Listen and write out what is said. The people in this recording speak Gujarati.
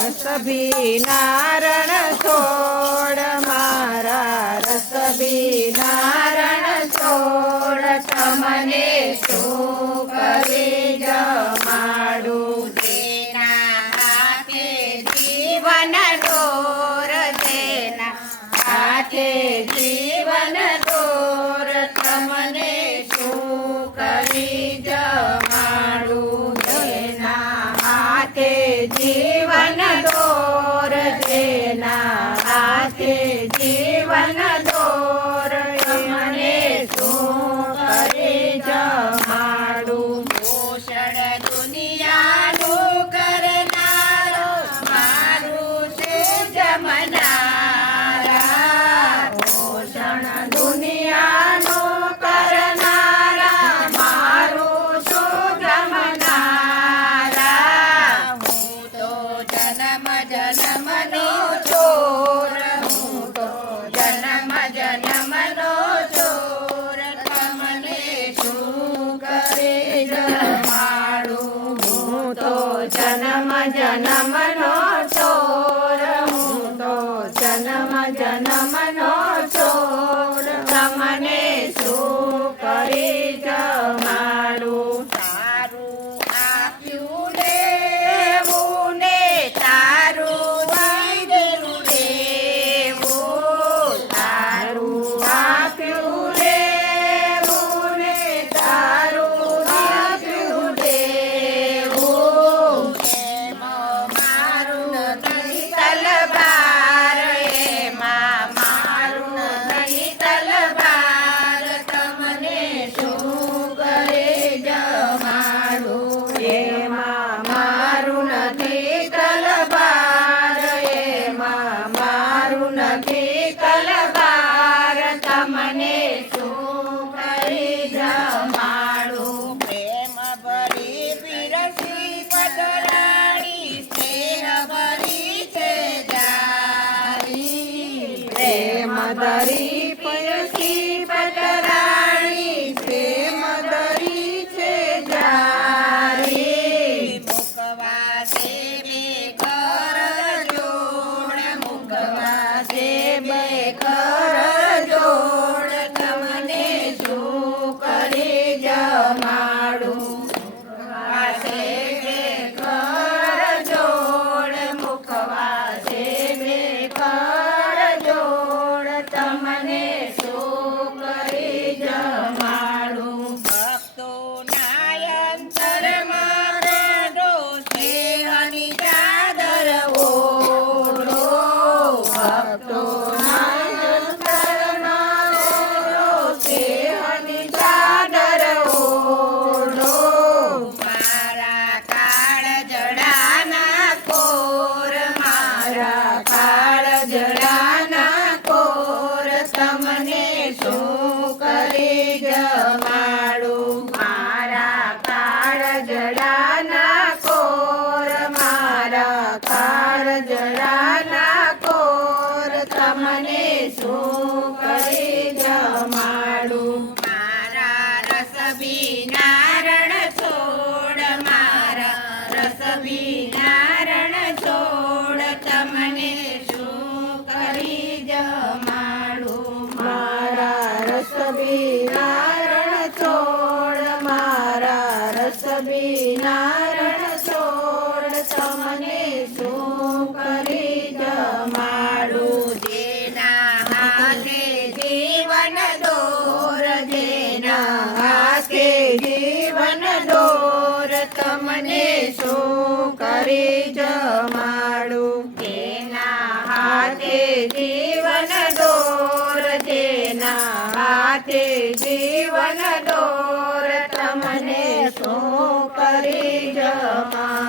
રસભીના રણ છોડ મારા રસભીના રણ છોડ તમને શું કરી જમાડું તેના હાથે જીવન દોર તેના હાથે જીવન દોર તમને શું કરી જમાડું તેના હાથે જીવન દોર તેના હાથે જીવન દોર તમને શું કરી જમાડું પોષણ દુનિયાનું કરનારો મારું છે જમનારા પોષણ દુનિયાનું કરનારા મારું છું જમનારા હું તો જન્મ જન્મનો ચોર હું તો જન્મ જન્મનો ચોર તમને શું કરે જમાડું હું તો જન્મ જન્મનો ચોર હું તો જન્મ જન્મનો ચોર તમને શું કરી જમાડું તારું આપ્યું લેવું ને તારું દીધેલું લેવું તારું આપ્યું લેવું ને તારું આપ્યું લેવું એમાં મારું નહીં તલવાર એમાં મારું નહીં તલવાર તમને શું કરે જમાડું એમાં મારું નથી તલવાર એમાં મારું નથી તલવાર તમને શું કરી જમાડું પ્રેમ ભરી પીરસી પધરાણી સ્નેહ ભરી છે જારી પ્રેમ ધરી પીરસી પધરાણી પ્રેમ ધરી છે જારી મુખવાસે બે કર જોડ મુખવાસે બે કર જોડ તમને શું કરી જમાડું મુખવાસે બે કર જોડ મુખવાસે બે કર જોડ તમને શું કરી જમાડું ભક્તો નાયંતરમાં રેડો સ્નેહની ચાદર ઓઢો ભક્તો નાયંતરમાં રેડો સ્નેહની ચાદર ઓઢો મારા કાળ જડાના કોર મારા કાળ જડાના કોર તમને શું કરી જમાડું મારા કાળ જડાના કોર મારા કાળ જડાના કોર તમને શું કરી જમાડું મારા રસભીના રણ છોડ મારા રસભીના રણ છોડ તમને શું કરી જમાડું મારા રસભીના રણ છોડ મારા રસભીના રણ છોડ તમને શું કરી જમાડું જેના હાથે જીવન દોર જેના હાથે જીવન દોર તમને શું કરી જમાડું તેના હાથે જીવન દોર તેના હાથે જીવન દોર તમને શું કરી જમાડું